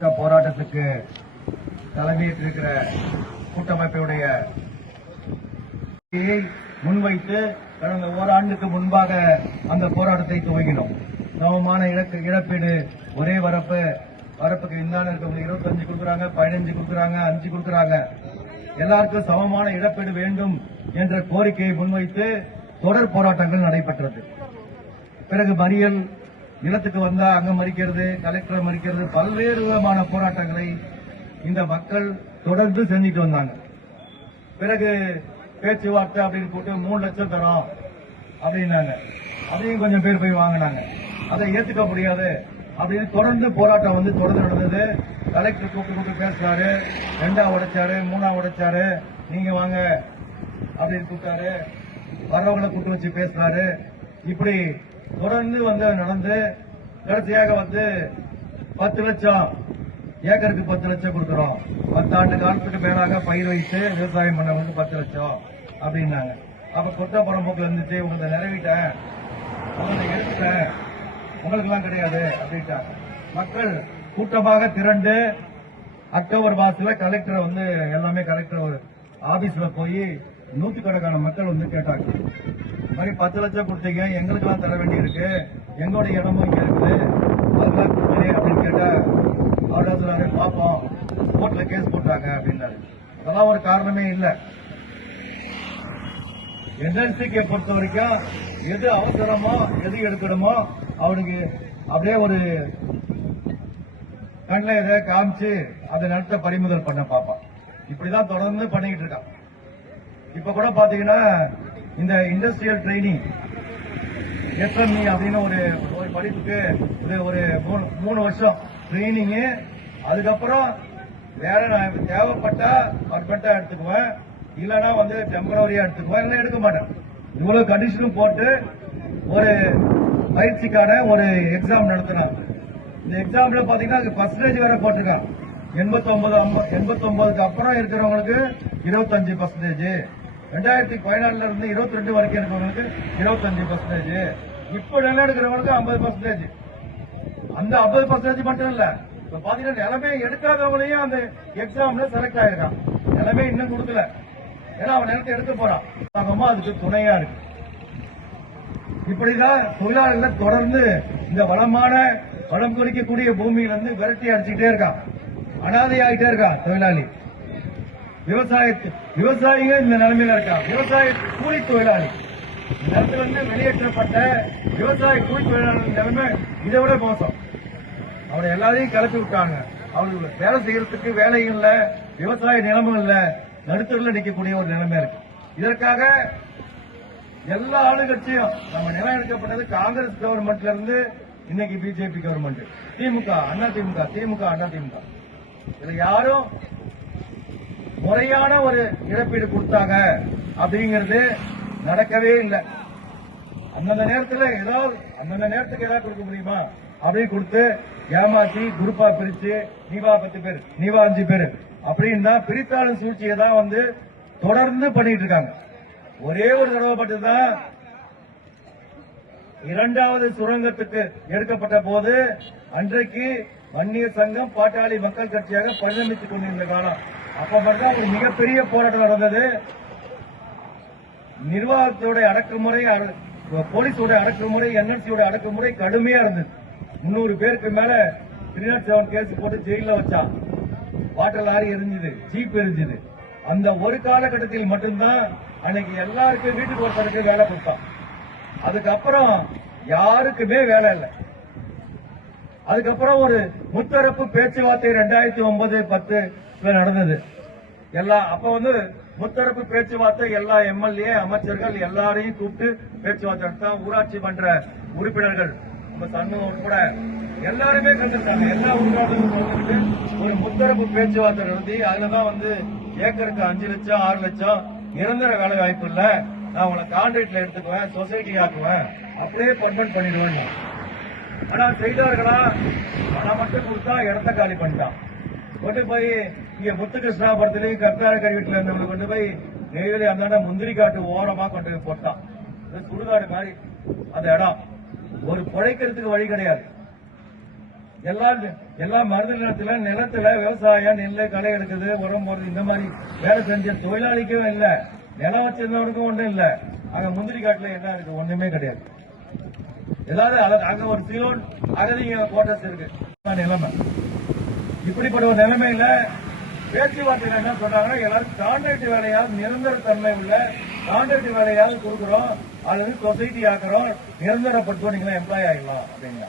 போராட்டத்துக்கு தலைமையேற்றிருக்கிற கூட்டமைப்புடைய முன்வைத்து கடந்த ஓராண்டுக்கு முன்பாக அந்த போராட்டத்தை துவங்கினோம். சமமான இழப்பீடு ஒரே வரப்புக்கு இந்தான இருக்க 25 கொடுக்குறாங்க, 15 கொடுக்குறாங்க, 5 கொடுக்குறாங்க. எல்லாருக்கும் சமமான இழப்பீடு வேண்டும் என்ற கோரிக்கையை முன்வைத்து தொடர் போராட்டங்கள் நடைபெற்றது. பிறகு மறியல், நிலத்துக்கு வந்தா அங்க மறிக்கிறது, கலெக்டரை மறிக்கிறது, பல்வேறு விதமான போராட்டங்களை இந்த மக்கள் தொடர்ந்து செஞ்சுட்டு வந்தாங்க. பிறகு பேச்சுவார்த்தை அப்படின்னு போட்டு 3 லட்சம் தரோம் அப்படின்னாங்க. அதையும் கொஞ்சம் பேர் போய் வாங்கினாங்க. அதை ஏத்துக்க முடியாது அப்படின்னு தொடர்ந்து போராட்டம் தொடர்ந்து நடந்தது. கலெக்டர் கூப்பிட்டு பேசுறாரு, 2ஆ உடைச்சாரு, 3ஆ உடைச்சாரு, நீங்க வாங்க அப்படின்னு கூப்பிட்டாரு, வரவங்களை கூட்டு வச்சு பேசுறாரு. இப்படி தொடர்ந்து நடந்து கடைசியாக 10 லட்சம் ஏக்கருக்கு 10 லட்சம் கொடுக்கிறோம். 10 ஆண்டு காலத்துக்கு மேலாக பயிர் வைத்து விவசாயம் பண்ணவங்களுக்கு 10 லட்சம் அப்படின்னாங்க. அப்ப கொத்த புறம்போக்கு இருந்துச்சு, உங்களுக்கு நிறைவேட்டேன், உங்களுக்கு எடுத்துட்டேன், உங்களுக்கு எல்லாம் கிடையாது அப்படின்ட்டாங்க. மக்கள் கூட்டமாக திரண்டு அக்டோபர் மாசத்துல கலெக்டர் எல்லாமே கலெக்டர் ஆபீஸ்ல போய் நூற்றுக்கணக்கான மக்கள் கேட்டாங்க. இந்த மாதிரி 10 லட்சம் கொடுத்தீங்க, எங்களுக்கு எல்லாம் தர வேண்டி இருக்கு, எங்களுடைய இடமும் இங்க இருக்குது, அதெல்லாம் கொடுத்தீங்க அப்படின்னு கேட்டா அவரோட சொன்னாரு, பாப்போம், கோர்ட்ல கேஸ் போட்டாங்க அப்படின்னாரு. அதெல்லாம் ஒரு காரணமே இல்லை. என்எல்சிக்கு பொறுத்த வரைக்கும் எது அவசரமோ எது எடுக்கணுமோ அவனுக்கு அப்படியே ஒரு கண்ணில் எதை காமிச்சு அதை நடத்த பறிமுதல் பண்ண பார்ப்பான். இப்படிதான் தொடர்ந்து பண்ணிக்கிட்டு இருக்கான். இப்ப கூட பாத்தீங்கன்னா இந்த இண்டஸ்ட்ரியல் ட்ரைனிங் எஸ்எம்இ அப்படின்னு ஒரு படிப்புக்கு ஒரு 3 வருஷம் ட்ரைனிங். அதுக்கப்புறம் வேற தேவைப்பட்டா பர்மனண்டா எடுத்துக்குவேன், இல்லைன்னா டெம்பரவரியா எடுத்துக்குவேன், இல்லைன்னா எடுக்க மாட்டேன். இவ்வளவு கண்டிஷனும் போட்டு ஒரு பயிற்சிக்கான ஒரு எக்ஸாம் நடத்தினான். இந்த எக்ஸாம்ல பாத்தீங்கன்னா பர்சன்டேஜ் வேற போட்டிருக்கான். 89க்கு அப்புறம் இருக்கிறவங்களுக்கு 25%, 2014 இருந்து 22 வரைக்கும் இருக்கிறவங்களுக்கு 25%, இப்ப நிலம் எடுக்கிறவங்களுக்கு 50%. அந்த 50% மட்டும் இல்ல, இப்ப பாத்தீங்கன்னா நிலமே எடுக்காதவங்களையும் அந்த எக்ஸாம்ல செலக்ட் ஆயிருக்கான். நிலமே இன்னும் கொடுக்கல, ஏன்னா அவன் நிலத்தை எடுக்க போறான். அதுக்கு துணையா இருக்கு. இப்படிதான் தொழிலாளர்கள் தொடர்ந்து இந்த வளம் குறிக்கக்கூடிய பூமியிலிருந்து விரட்டி அடிச்சுட்டே இருக்கான். அனாதை ஆகிட்டே இருக்கான் தொழிலாளி. விவசாயிங்க இந்த நிலைமையில இருக்கான். விவசாய கூலி தொழிலாளி நிலத்திலிருந்து வெளியேற்றப்பட்ட விவசாய கூலி தொழிலாளர் நிலைமை இதை விட மோசம். அவரை எல்லாரையும் கிளப்பி விட்டாங்க. அவங்களுக்கு வேலை செய்யறதுக்கு வேலை இல்ல, விவசாய நிலமும் இல்ல, நடுத்தரில் நிற்கக்கூடிய ஒரு நிலைமை இருக்கு. இதற்காக எல்லா ஆளுங்கட்சியும் நம்ம நிலம் எடுக்கப்பட்டது காங்கிரஸ் கவர்மெண்ட்ல இருந்து இன்னைக்கு பிஜேபி கவர்மெண்ட், திமுக, அதிமுக, திமுக, அதிமுக, இதுல யாரும் முறையான ஒரு இழப்பீடு கொடுத்தாங்க அப்படிங்கிறது நடக்கவே இல்லை. அந்தந்த நேரத்துக்கு ஏதாவது கொடுக்க முடியுமா அப்படி கொடுத்து ஏமாத்தி குரூப்பா பிரிச்சு நீவா 10 பேர், நீவா 5 பேர் அப்படின்னு தான் பிரித்தாளும் சூழ்ச்சியை தான் தொடர்ந்து பண்ணிட்டு இருக்காங்க. ஒரே ஒரு தடவை மட்டும்தான் 2வது சுரங்கத்துக்கு எடுக்கப்பட்ட போது அன்றைக்கு வன்னியர் சங்கம் பாட்டாளி மக்கள் கட்சியாக பரிணமித்துக் கொண்டிருந்த காலம். அப்ப மட்டும் ஒரு மிகப்பெரிய போராட்டம் நடந்தது. நிர்வாகத்தோட அடக்குமுறை, போலீஸோட அடக்குமுறை, என்எல்சியோட அடக்குமுறை கடுமையா இருந்தது. 300 பேருக்கு மேல 307 கேஸ் போட்டு ஜெயில வச்சான். வாட்டர் லாரி எரிஞ்சது, ஜீப் எரிஞ்சது. அந்த ஒரு காலகட்டத்தில் மட்டும்தான் அன்னைக்கு எல்லாருக்கும் வீட்டுக்கு ஒருத்தருக்கு வேலை கொடுத்தான். அதுக்கப்புறம் யாருக்குமே வேலை இல்லை. அதுக்கப்புறம் ஒரு முத்தரப்பு பேச்சுவார்த்தை 2009-10 நடந்தது. அப்ப முத்தரப்பு பேச்சுவார்த்தை எல்லா எம்எல்ஏ, அமைச்சர்கள் எல்லாரையும் கூப்பிட்டு பேச்சுவார்த்தை நடத்தா. ஊராட்சி மன்ற உறுப்பினர்கள் சண்முகம் உட்பட எல்லாருமே கலந்துட்டாங்க. எல்லா உறுப்பினர்களும் ஒரு முத்தரப்பு பேச்சுவார்த்தை நடத்தி அதுலதான் ஏக்கருக்கு 5 லட்சம் 6 லட்சம் நிரந்தர வேலை வாய்ப்பு இல்ல, நான் உங்களை கான்ட்ராக்ட்ல எடுத்துக்குவேன், சொசைட்டி ஆக்குவேன், அப்படியே பர்மனன்ட் பண்ணிடுவேன். ஆனா செய்தார்களா? பணம் மட்டும் கொடுத்தா இடத்த காலி பண்ணிட்டான். கொண்டு போய் இங்க முத்துகிருஷ்ணாபுரத்திலையும் கர்நாடக வீட்டுல இருந்தவங்க கொண்டு போய் நெய்வேலி அந்த முந்திரி காட்டு ஓரமா கொண்டு போய் போட்டான். சுடுகாடு மாதிரி அந்த இடம். ஒரு பிழைக்கிறதுக்கு வழி கிடையாது. எல்லா மருது நிலத்துல விவசாயம், நெல்லை, களை எடுக்குது, உரம் போடுறது, இந்த மாதிரி வேலை செஞ்ச தொழிலாளிக்கும் இல்ல, நிலம் வச்சிருந்தவனுக்கும் ஒண்ணும் இல்ல. அங்க முந்திரி காட்டுல என்ன இருக்கு? ஒண்ணுமே கிடையாது. ஏதாவது அங்க ஒரு சிலோன் அகதிங்க கோட்டஸ் இருக்கு. நிலைமை இப்படிப்பட்ட ஒரு நிலைமையில பேச்சுவார்த்தையில என்ன சொல்றாங்கன்னா, எல்லாரும் கான்ட்ராக்ட் வேலையாவது, நிரந்தர தன்மை உள்ள கான்ட்ராக்ட் வேலையாவது கொடுக்குறோம், அல்லது சொசைட்டி ஆக்குறோம், நிரந்தரப்படுத்துவோம், நீங்க எம்ப்ளாய் ஆகிடலாம் அப்படிங்க.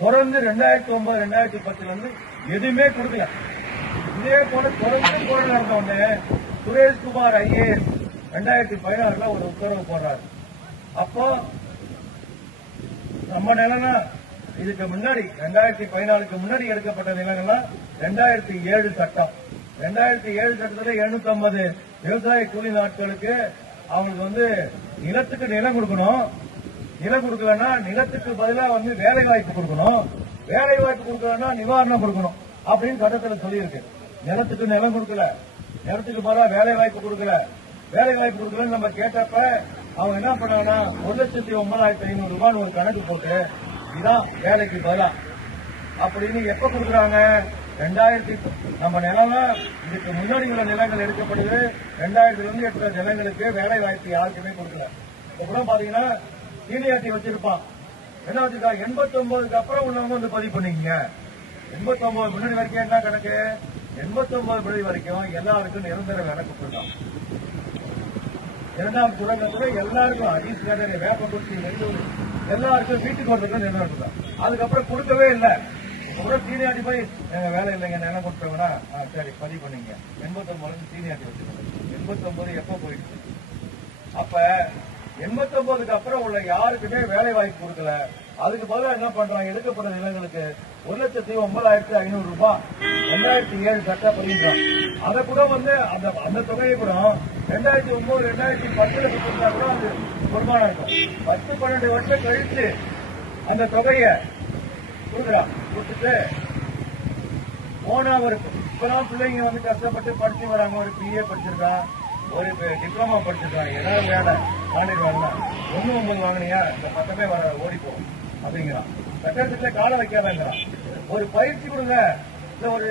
தொடர்ந்து 2009, 2010 இருந்து எதுவுமே கொடுக்கல. இதே போல தொடர்ந்து போராட்டம் நடந்த உடனே சுரேஷ்குமார் IAS 2016 ஒரு உத்தரவு போடுறாரு. அப்போ நம்ம நிலம்னா இதுக்கு முன்னாடி 2014க்கு முன்னாடி எடுக்கப்பட்ட நிலங்கள்லாம் 2007 சட்டம். 2007 சட்டத்துல 750 விவசாய கூலி நாட்களுக்கு அவங்களுக்கு நிலத்துக்கு நிலம் கொடுக்கணும். நிலம் கொடுக்கலன்னா நிலத்துக்கு பதிலாக வேலை வாய்ப்பு கொடுக்கணும். வேலை வாய்ப்பு கொடுக்கலன்னா நிவாரணம் கொடுக்கணும் அப்படின்னு சட்டத்தில் சொல்லியிருக்கு. நிலத்துக்கு நிலம் கொடுக்கல, நிலத்துக்கு பதிலாக வேலை வாய்ப்பு கொடுக்கல. வேலை வாய்ப்பு கொடுக்கலன்னு நம்ம கேட்டப்ப அவங்க என்ன பண்ணாங்கன்னா 1,09,500 ரூபான்னு ஒரு கணக்கு போட்டு இதான் வேலைக்கு பதிலா அப்படின்னு எப்ப கொடுக்குறாங்க? 2000 நம்ம நிலம் இதுக்கு முன்னாடி உள்ள நிலங்கள் எடுக்கப்படுது. 2000 எடுத்த நிலங்களுக்கு வேலை வாய்ப்பு யாருக்குமே கொடுக்கல. கூட பாத்தீங்கன்னா சீனியாரிட்டி வச்சிருப்பான். என்ன வச்சிருக்கா? 89க்கு அப்புறம் உள்ளவங்க பதிவு பண்ணீங்க. 89 முன்னாடி வரைக்கும் என்ன கணக்கு? 89 முன்னாடி வரைக்கும் எல்லாருக்கும் நிரந்தர வேலை கொடுத்துருக்கான். 2ஆம் துறைமுகத்துல எல்லாருக்கும் அடிஸ்கரை, வேப்பங்குச்சி, நெல்லூர் எல்லாருக்கும் வீட்டுக்கு வரதுக்கு நிலம் கொடுத்தான். அதுக்கப்புறம் கொடுக்கவே இல்லை. சீனியாரிட்டி போய் எங்க வேலை இல்லைங்க, நிலம் கொடுத்தவங்கன்னா சரி பதிவு பண்ணீங்க. 89 சீனியாரிட்டி வச்சிருக்காங்க. 89 எப்ப போயிடுச்சு? அப்ப 89க்கு அப்புறம் உள்ள யாருக்குமே வேலை வாய்ப்பு கொடுக்கல. அதுக்கு பதிலாக என்ன பண்றாங்க? எடுக்கப்பட்ட நிலங்களுக்கு 1,09,500 ரூபாய் 2007 சட்ட பதிவுறான். அதை கூட அந்த தொகையை கூட 2009, 2010 கொடுத்தா கூட அது வருமானம் இருக்கும். 10-12 வருஷம் கழிச்சு அந்த தொகையை கொடுக்குறான். கொடுத்துட்டு போனா இப்பதான் பிள்ளைங்க கஷ்டப்பட்டு படிச்சு வராங்க. ஒரு BA படிச்சிருக்கான், ஒரு டிப்ளமா படிச்சிருக்காங்க. ஏதாவது வேலை வாங்கிடுவாங்க. 1,9 வாங்கினியா இந்த பக்கமே வர ஓடிப்போம் அப்படிங்கிறான். சட்டத்துல கால வைக்காதங்கிறான். ஒரு பயிற்சி கொடுங்க, இல்ல ஒரு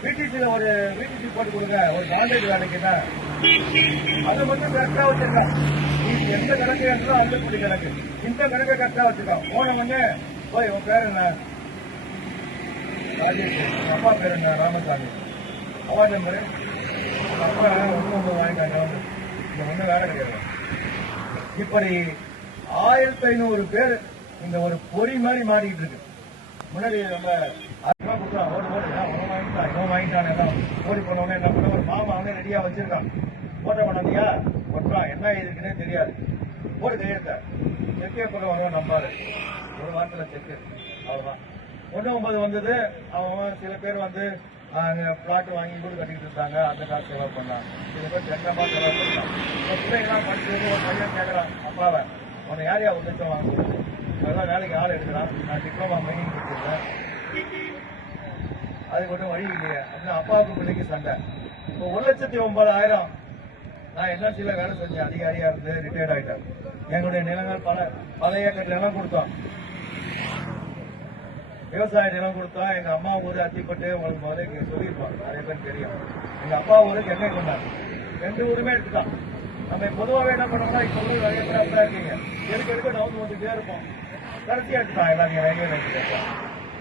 VTC போட்டு கொடுங்க, ஒரு கான்ட்ராக்ட் வேலைக்குன்னா அதை கரெக்டா வச்சிருக்கான். எந்த கணக்கு என்றோ அந்த கூடி கணக்கு, இந்த கணக்கை கரெக்டா வச்சிருக்கான். போன உடனே போய் உன் பேர் என்ன? ராஜேஷ். அப்பா பேர் என்ன? ராமசாமி. அப்பா நம்பரு அப்பா 1,9 வாங்கிட்டாங்க. இந்த ஒண்ணு வேலை கிடையாது. இப்படி 1500 பேர் இந்த ஒரு பொறி மாதிரி மாறிட்டு இருக்கு. முன்னாடி நம்ம வாங்கிட்டான் எல்லாம் ஓடி போனவனே என்ன பண்ண, ஒரு மாமா ரெடியா வச்சிருக்கான். போட்ட பண்ணாதியா ஒட்டுறான், என்ன இருக்குன்னே தெரியாது. போட்டு கையெழுத்த செக்கே போட வரும் நம்பாரு. ஒரு வாரத்துல செக்கு அவ்வளவுதான். 1,9 வந்தது. அவன் சில பேர் பிளாட் வாங்கி வீடு கட்டிட்டு இருந்தாங்க. அந்த காசு செலவு பண்ணான். சில பேர் செங்கமா செலவு பண்ணான். பிள்ளைங்களாம் படிச்சு ஒரு பையன் கேட்கறான் அப்பாவை, உன்னை யாரையா 1 லட்சம் வாங்க? அதெல்லாம் வேலைக்கு ஆள் எடுக்கிறான். நான் டிப்ளமா மைனிங் கொடுத்துருக்கேன், அதுக்கு ஒன்றும் வழி இல்லையே அப்படின்னு அப்பாவுக்கு பிள்ளைக்கு சண்டை. இப்போ 1,09,000 நான் NLCல வேலை செஞ்சேன், அதிகாரியா இருந்து ரிட்டையர்ட் ஆயிட்டேன். எங்களுடைய நிலங்கள் பல ஏக்கர் நிலம் கொடுத்தோம், விவசாய நிலம் கொடுத்தோம். எங்க அம்மா ஊரு அத்திப்பட்டு உங்களுக்கு முதல்ல சொல்லியிருப்போம், நிறைய பேர் தெரியும். எங்க அப்பா ஊருக்கு எண்ணெய் கொண்டாரு, 2 ஊருமே எடுத்துட்டான். நம்ம பொதுவாகவே என்ன பண்ணோம்னா இப்ப நிறைய பேர் அப்படிதான் இருக்கீங்க, எடுக்க டவுன் வந்துட்டே இருப்போம். கடைசியா எடுத்துட்டான் எல்லாத்தையும் ரயில்வே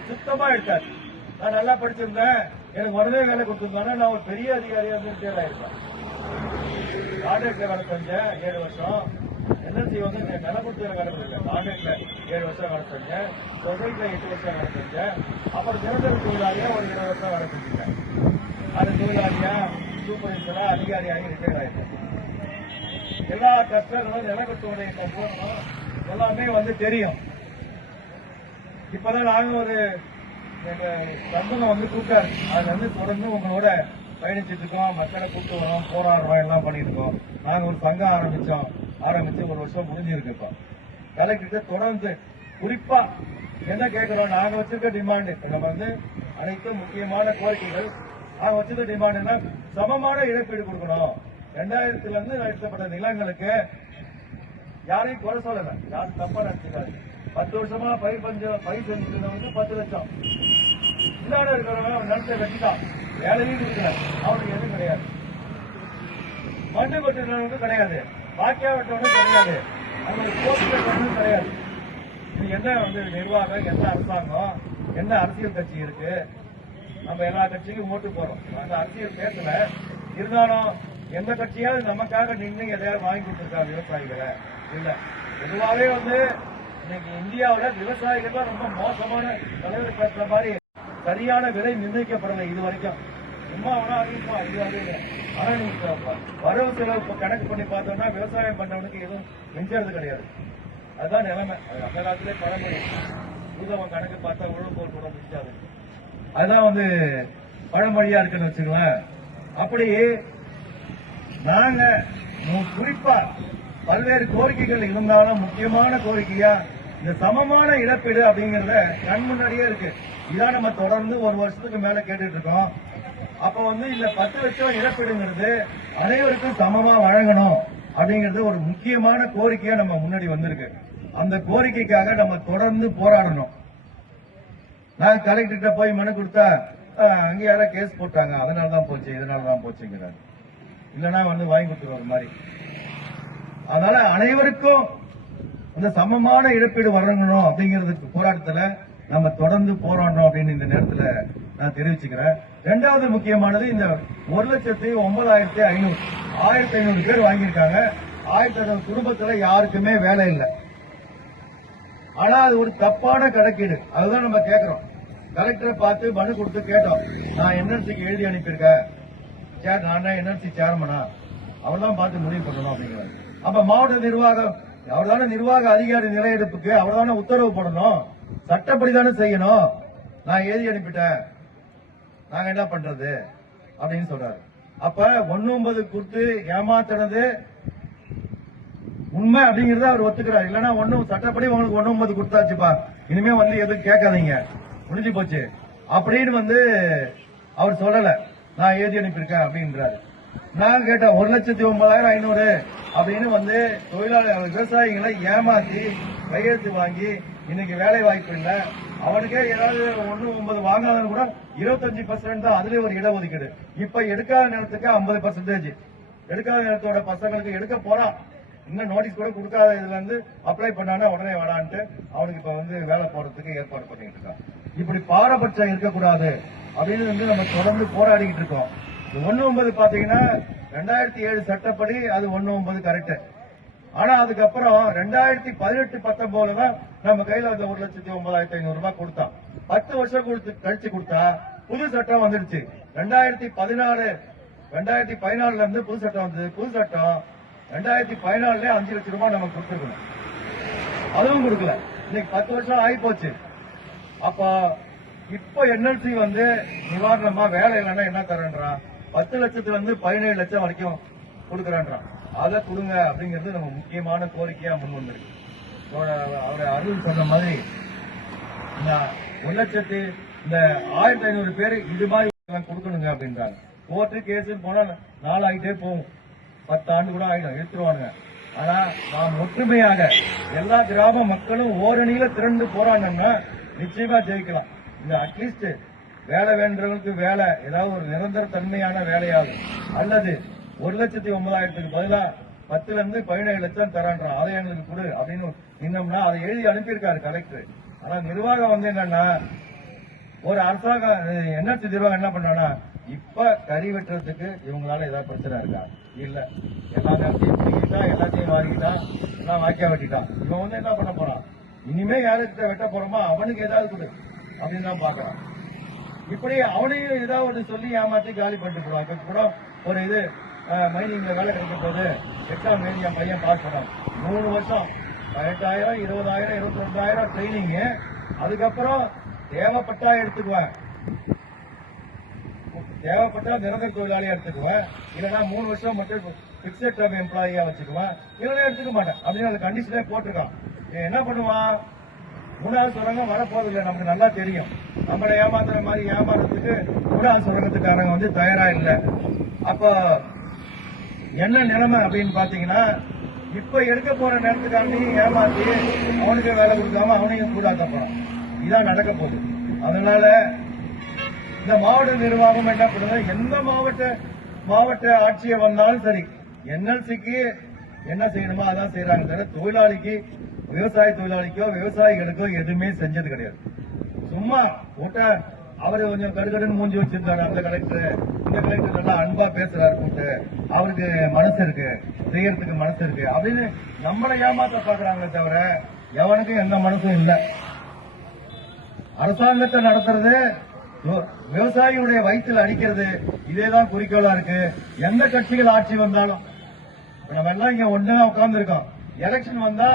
சுத்தமா எடுத்தாச்சு. நான் நல்லா படிச்சிருந்தேன், எனக்கு உடனே வேலை கொடுத்துருந்தாங்க. நான் ஒரு பெரிய அதிகாரியா இருந்து ரிட்டையர்ட் ஆயிருக்கேன். கான்ட்ராக்ட்ல வேலை செஞ்சேன் 7 வருஷம். NLC நிலம் கொடுத்து வேலை செஞ்சேன். கான்ட்ராக்ட்ல 7 வருஷம் வேலை செஞ்சேன். சொசைட்டில 8 வருஷம் வேலை செஞ்சேன். அப்புறம் நிரந்தர தொழிலாளியா ஒரு 20 வருஷம் வேலை செஞ்சேன். அது தொழிலாளியா, சூப்பர்வைசரா, அதிகாரியாகி ரிட்டையர்ட் ஆயிருக்கேன். எல்லா கஷ்டங்களும் நிலக்கட்டுடைய கஷ்டம் எல்லாமே தெரியும். இப்பதான் நாங்க ஒரு எங்க சம்பளம் கூப்பிட்டாரு. அதுல தொடர்ந்து உங்களோட பயணிச்சுட்டு இருக்கோம், மக்களை கூப்பிட்டு வரோம், போராடுறோம், எல்லாம் பண்ணிட்டு இருக்கோம். நாங்க ஒரு சங்கம் ஆரம்பிச்சு 1 வருஷம் முடிஞ்சிருக்கு. கலெக்டர் தொடர்ந்து குறிப்பா என்ன கேட்கிறோம், நாங்க வச்சிருக்க டிமாண்ட் நம்ம அனைத்து முக்கியமான கோரிக்கைகள். நாங்க வச்சிருக்க டிமாண்ட் சமமான இழப்பீடு கொடுக்கணும். 2000 இருந்து எடுக்கப்பட்ட நிலங்களுக்கு யாரையும் குறை சொல்லல, யாரும் தப்பா நினைச்சுக்காது. 10 வருஷமா பயிர் செஞ்சிருந்தவங்க 10 லட்சம், இல்லாத இருக்கிறவங்க நிலத்தை வெட்டிட்டான், வேலையும் கொடுக்கல, அவனுக்கு எதுவும் கிடையாது. மண்ணு வெட்டுறவனுக்கு கிடையாது, பாக்கியா வெட்டவனும் கிடையாது, அவங்களுக்கு போட்டு வெட்டவனும் கிடையாது. இது என்ன நிர்வாகம், என்ன அரசாங்கம், என்ன அரசியல் கட்சி இருக்கு? நம்ம எல்லா கட்சிக்கும் ஓட்டு போறோம், அந்த அரசியல் பேசல. இருந்தாலும் எந்த கட்சியாவது நமக்காக நின்று எதையாவது வாங்கி கொடுத்துருக்காங்க விவசாயிகளை? இல்ல. பொதுவாகவே இன்னைக்கு இந்தியாவில் விவசாயிகள் தான் ரொம்ப மோசமான தலைவர் பேசுற மாதிரி சரியான விலை நிர்ணயிக்கப்படலை இது வரைக்கும். சும்மா வேணா அறிவிப்பா இது வரையில. ஆனா நீங்க வரவு செலவு கணக்கு பண்ணி பார்த்தோம்னா விவசாயம் பண்றவனுக்கு எதுவும் மிஞ்சறது கிடையாது. அதுதான் நிலைமை. அது அந்த காலத்திலே பழமொழி, பூதவன் கணக்கு பார்த்தா உழவு கூட முடிச்சாது. அதுதான் பழமொழியா இருக்குன்னு வச்சுக்கலாம். அப்படி நாங்க குறிப்பா பல்வேறு கோரிக்கைகள் இருந்தாலும் முக்கியமான கோரிக்கையா இந்த சமமான இழப்பீடு அப்படிங்கறத கண் முன்னாடியே இருக்கு. இதான் நம்ம தொடர்ந்து ஒரு வருஷத்துக்கு மேல கேட்டுட்டு இருக்கோம். அப்ப இந்த 10 லட்சம் இழப்பீடுங்கிறது அனைவருக்கும் சமமா வழங்கணும் அப்படிங்கிறது ஒரு முக்கியமான கோரிக்கையா நம்ம முன்னாடி வந்திருக்கு. அந்த கோரிக்கைக்காக நம்ம தொடர்ந்து போராடணும். நான் கலெக்டர்கிட்ட போய் மனு கொடுத்தா அங்க யாரோ கேஸ் போட்டாங்க, அதனாலதான் போச்சு, இதனாலதான் போச்சுங்கிறாரு. இல்லைன்னா வாங்கி கொடுத்துருவாரு மாதிரி. அதனால அனைவருக்கும் இந்த சமமான இழப்பீடு வழங்கணும் அப்படிங்கிறதுக்கு போராட்டத்துல நம்ம தொடர்ந்து போராடணும் அப்படின்னு இந்த நேரத்தில் நான் தெரிவிச்சுக்கிறேன். இரண்டாவது முக்கியமானது இந்த 1,09,500 1500 பேர் வாங்கியிருக்காங்க. 1500 குடும்பத்துல யாருக்குமே வேலை இல்லை. ஆனா அது ஒரு தப்பான கணக்கீடு. அதுதான் நம்ம கேட்கிறோம். கலெக்டரை பார்த்து மனு கொடுத்து கேட்டோம், நான் என்எல்சிக்கு எழுதி அனுப்பியிருக்கேன், நான் என்எல்சி சேர்மனா, அவர் தான் பார்த்து முடிவு பண்ணணும் அப்படிங்கிறார். அப்ப மாவட்ட நிர்வாகம், அவர் தானே நிர்வாக அதிகாரி நிலையெடுப்புக்கு, அவர் தானே உத்தரவு போடணும், சட்டப்படி தானே செய்யணும். நான் எழுதி அனுப்பிட்டேன், நாங்க என்ன பண்றது அப்படின்னு சொல்றாரு. அப்ப 19 கொடுத்து ஏமாத்தினது உண்மை அப்படிங்கறத அவர் ஒத்துக்கிறார். இல்லன்னா சட்டப்படி உங்களுக்கு 19 கொடுத்தாச்சுப்பா, இனிமே எதுவும் கேட்காதீங்க, முடிஞ்சு போச்சு அப்படின்னு அவர் சொல்லல. நான் எழுதி அனுப்பியிருக்கேன் அப்படின்றாரு. நான் கேட்டேன் 1,09,500 அப்படின்னு தொழிலாளர் விவசாயிகளை ஏமாத்தி கையெழுத்து வாங்கி இன்னைக்கு வேலை வாய்ப்பு இல்லை, அவனுக்கே ஏதாவது 1,9 வாங்கினாலும் கூட 25% தான் அதுல ஒரு இடஒதுக்கீடு. இப்ப எடுக்காத நேரத்துக்கு 50%, எடுக்காத நேரத்தோட பசங்களுக்கு எடுக்க போறான். இன்னும் நோட்டீஸ் கூட கொடுக்காத இதுல அப்ளை பண்ணானா உடனே வேணான்ட்டு அவனுக்கு இப்ப வேலை போறதுக்கு ஏற்பாடு பண்ணிட்டு இருக்கான். இப்படி பாரபட்சம் இருக்கக்கூடாது அப்படின்னு நம்ம தொடர்ந்து போராடிக்கிட்டு இருக்கோம். 19 பாத்தீங்கன்னா 2007 சட்டப்படி அது 19 கரெக்ட். ஆனா அதுக்கப்புறம் 2018-19 தான் நம்ம கையில 1,09,500 ரூபாய் கொடுத்தான். 10 வருஷம் கழிச்சு கொடுத்தா புது சட்டம் வந்துடுச்சு. 2014 இருந்து புது சட்டம் வந்தது. புது சட்டம் 2014 5 லட்சம் ரூபாய் நமக்கு கொடுத்துருக்கணும், அதுவும் கொடுக்கல. இன்னைக்கு 10 வருஷம் ஆகி போச்சு. அப்ப இப்ப என்எல்சி நிவாரணமா வேலை இல்லைன்னா என்ன தரேன்றான், 10 லட்சத்துல இருந்து 17 லட்சம் வரைக்கும் கொடுக்கறான்றான். அதை கொடுங்க அப்படிங்கிறது நம்ம முக்கியமான கோரிக்கையா முன் வந்திருக்கு. அவர் அருள் சொன்ன மாதிரி இந்த 1,05,000 பேர் இது மாதிரி கொடுக்கணுங்க அப்படின்றாங்க. கோர்ட்டு கேஸ் போனா 4 ஆகிட்டே போகும், 10 ஆண்டு கூட ஆயிடும், எடுத்துருவாங்க. ஆனா நாம் ஒற்றுமையாக எல்லா கிராம மக்களும் ஓரணியில திரண்டு போராடணும்னா நிச்சயமா ஜெயிக்கலாம். இந்த அட்லீஸ்ட் வேலை வேண்டவங்களுக்கு வேலை, ஏதாவது ஒரு நிரந்தர தன்மையான வேலையாகும், அல்லது 1,09,000 பதிலா 10 இருந்து 17 லட்சம் தரான்றான், அதை எங்களுக்கு கொடு அப்படின்னு நின்னோம்னா அதை எழுதி அனுப்பியிருக்காரு கலெக்டர். ஆனா நிர்வாகம் என்னன்னா, ஒரு அரசாங்கம் என்எல்சி நிர்வாகம் என்ன பண்றானா, இப்ப கறி வெட்டுறதுக்கு இவங்களால ஏதாவது பிரச்சனை இருக்கா? இல்ல, எல்லா நேரத்தையும் பிடிக்கிட்டா, எல்லாத்தையும் வாங்கிட்டான், எல்லாம் வாக்கியா வெட்டிட்டான். இவன் என்ன பண்ண போறான், இனிமே யாருக்கிட்ட வெட்ட போறோமோ அவனுக்கு ஏதாவது கொடு அப்படின்னு தான் பாக்குறான். இப்படி அவனையும் ஏதாவது சொல்லி ஏமாத்தி காலி பண்ணிட்டு போடுவான். இப்ப கூட ஒரு இது மைனிங்ல வேலை கிடைக்க போது எக்ஸாம் எழுதி என் பையன் பாஸ் பண்ணான். 3 வருஷம் 18,000, 20,000, 22,000 ட்ரைனிங். அதுக்கப்புறம் தேவைப்பட்டா எடுத்துக்குவேன், தேவைப்பட்டா நிரந்தர தொழிலாளியா எடுத்துக்குவேன், இல்லைன்னா 3 வருஷம் மட்டும் பிக்சட் டேர்ம் எம்ப்ளாயியா வச்சுக்குவேன், இல்லைன்னா எடுத்துக்க மாட்டேன் அப்படின்னு அந்த கண்டிஷனே போட்டிருக்கான். என்ன பண்ணுவான், 3வது சுரங்கம் வரப்போதில்லை, நமக்கு நல்லா தெரியும். நம்மளை ஏமாத்துற மாதிரி ஏமாறதுக்கு 3வது சுரங்கத்துக்காரங்க தயாரா இல்லை. அப்ப என்ன நிலைமை அப்படின்னு பாத்தீங்கன்னா, இப்ப எடுக்க போற நேரத்துக்காண்டி ஏமாத்தி அவனுக்கு வேலை கொடுக்காம அவனையும் கூடாக்க போறான். இதான் நடக்க போகுது. அதனால இந்த மாவட்ட நிர்வாகம் என்ன பண்ணுது, எந்த மாவட்ட ஆட்சியை வந்தாலும் சரி என்எல்சிக்கு என்ன செய்யணுமோ அதான் செய்யறாங்க தவிர தொழிலாளிக்கு, விவசாய தொழிலாளிக்கோ விவசாயிகளுக்கோ எதுவுமே செஞ்சது கிடையாது. சும்மா கூட்ட அவரு கொஞ்சம் கடுகடுன்னு மூஞ்சி வச்சிருந்தாரு அந்த கலெக்டர், இந்த கலெக்டர் நல்லா அன்பா பேசுறாரு கூட்டு, அவருக்கு மனசு இருக்கு, செய்யறதுக்கு மனசு இருக்கு அப்படின்னு நம்மளை ஏமாத்த பாக்குறாங்களே தவிர எவனுக்கும் எந்த மனசும் இல்ல. அரசாங்கத்தை நடத்துறது விவசாயிகளுடைய வயிற்றில் அடிக்கிறது, இதேதான் குறிக்கோளா இருக்கு. எந்த கட்சிகள் ஆட்சி வந்தாலும் நம்ம எல்லாம் இங்க ஒண்ணா உட்கார்ந்து இருக்கோம். எலெக்ஷன் வந்தா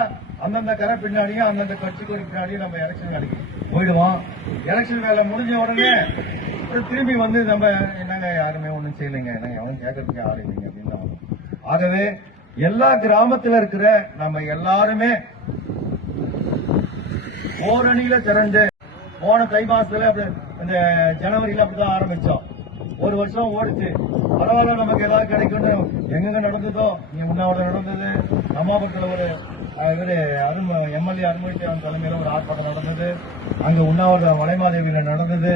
அந்தந்த கரை பின்னாடியும் அந்தந்த கட்சிக்கு பின்னாடியும் நம்ம எலெக்ஷன் அடிக்க போயிடுவோம். எலெக்ஷன் வேலை முடிஞ்ச உடனே திரும்பி வந்து நம்ம என்னங்க யாருமே ஒண்ணும் செய்யலைங்க, என்னங்க அவன் கேட்கறதுக்கு யாரும் இல்லைங்க அப்படின்னு. ஆகவே எல்லா கிராமத்துல இருக்கிற நம்ம எல்லாருமே ஓரணியில திரண்டு போன தை மாசத்துல இந்த ஜனவரியில அப்படிதான் ஆரம்பிச்சோம். ஒரு வருஷம் ஓடிச்சு. பரவாயில்ல, நமக்கு ஏதாவது கிடைக்கும்னு எங்கெங்க நடந்ததோ, இங்க உண்ணாவிரதம் நடந்தது, நம்மாபுரத்துல ஒரு இவரு எம்எல்ஏ அருண்மொழிதேவன் தலைமையில ஒரு ஆர்ப்பாட்டம் நடந்தது, அங்க உண்ணாவிரதம் வளைமாதேவியில நடந்தது,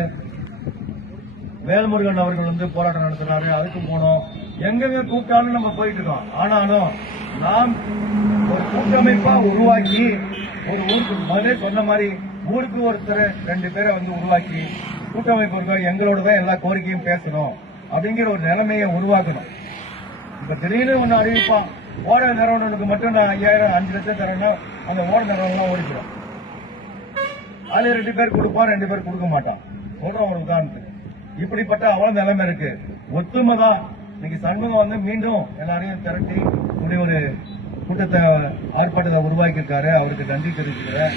வேல்முருகன் அவர்கள் வந்து போராட்டம் நடத்தினாரு, அதுக்கு போனோம். எங்கெங்க கூப்பிட்டாலும் நம்ம போயிட்டு இருக்கோம். ஆனாலும் நாம் ஒரு கூட்டமைப்பா உருவாக்கி ஒரு ஊருக்கு முதலே சொன்ன மாதிரி ஊருக்கு ஒருத்தர் 2 பேரை வந்து உருவாக்கி கூட்டமைப்பு எங்களோட தான் எல்லா கோரிக்கையும் பேசணும் அப்படிங்கிற ஒரு நிலைமையை உருவாக்கணும். இப்ப திடீர்னு ஒண்ணு அறிவிப்பான், ஓட நிறுவனங்களுக்கு மட்டும் நான் 5000 5 லட்சம் தரேன்னா அந்த ஓட நிறுவனம் ஓடிக்கிறோம். அதுல 2 பேர் கொடுப்பான், 2 பேர் கொடுக்க மாட்டான். சொல்றோம் ஒரு உதாரணத்துக்கு. இப்படிப்பட்ட அவ்வளவு நிலைமை இருக்கு. ஒத்துமை தான். இன்னைக்கு சண்முகம் வந்து மீண்டும் எல்லாரையும் திரட்டி இப்படி ஒரு கூட்டத்தை ஆர்ப்பாட்டத்தை உருவாக்கியிருக்காரு. அவருக்கு நன்றி தெரிவிச்சுக்கிறேன்.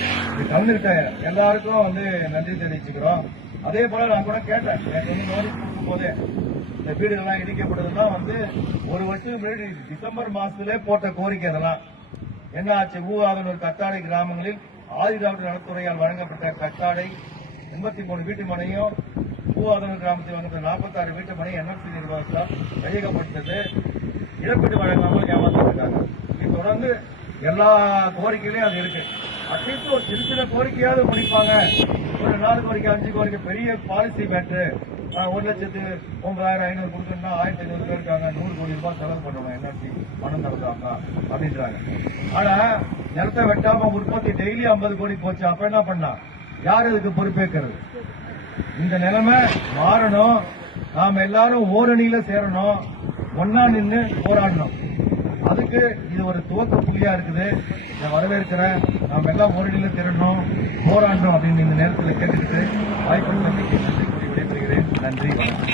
கலந்துகிட்ட எல்லாருக்கும் வந்து நன்றி தெரிவிச்சுக்கிறோம். அதே போல நான் கூட கேட்டேன், எனக்கு வந்து நோட்டீஸ் கொடுக்கும் போதே இந்த வீடுகள்லாம் இடிக்கப்படுறதுலாம் வந்து ஒரு வருஷத்துக்கு முன்னாடி டிசம்பர் மாசத்திலே போட்ட கோரிக்கை. அதெல்லாம் என்ன ஆச்சு? ஊவாதனூர் கத்தாடை கிராமங்களில் ஆதிதிராவிட நலத்துறையால் வழங்கப்பட்ட கத்தாடை 83 வீட்டு மனையும் பூவாதனூர் கிராமத்தில் வழங்கப்பட்ட 46 வீட்டு மனை என்எல்சி நிர்வாகத்தால் கையகப்பட்டது. இழப்பீடு வழங்காமல் ஏமாத்திட்டு இருக்காங்க. இது தொடர்ந்து எல்லா கோரிக்கையிலையும் அது இருக்கு. அட்லீஸ்ட் ஒரு சின்ன கோரிக்கையாவது முடிப்பாங்க. ஒரு 4 கோரிக்கை 5 கோரிக்கை பெரிய பாலிசி மேட்ரு. 1,09,500 கொடுக்கணும்னா 1,500 பேர் இருக்காங்க, 100 கோடி ரூபாய் செலவு பண்ணணும், என்எல்சி பணம் தரதாக்கா அப்படின்றாங்க. ஆனா நிலத்தை வெட்டாம உற்பத்தி டெய்லி 50 கோடி போச்சு. அப்ப என்ன பண்ணா? யார் இதுக்கு பொறுப்பேற்கிறது? இந்த நிலைமை மாறணும். நாம எல்லாரும் ஓரணியில சேரணும், ஒன்னா நின்று போராடணும். அதுக்கு இது ஒரு துவக்க புள்ளியா இருக்குது. இதை வரவேற்கிறேன். நாம எல்லாம் ஓரணியில திரண்டணும், போராடணும் அப்படின்னு இந்த நேரத்தில் கேட்டுக்கிட்டு வாய்ப்பு நன்றி கூறி விடைபெறுகிறேன். நன்றி, வணக்கம்.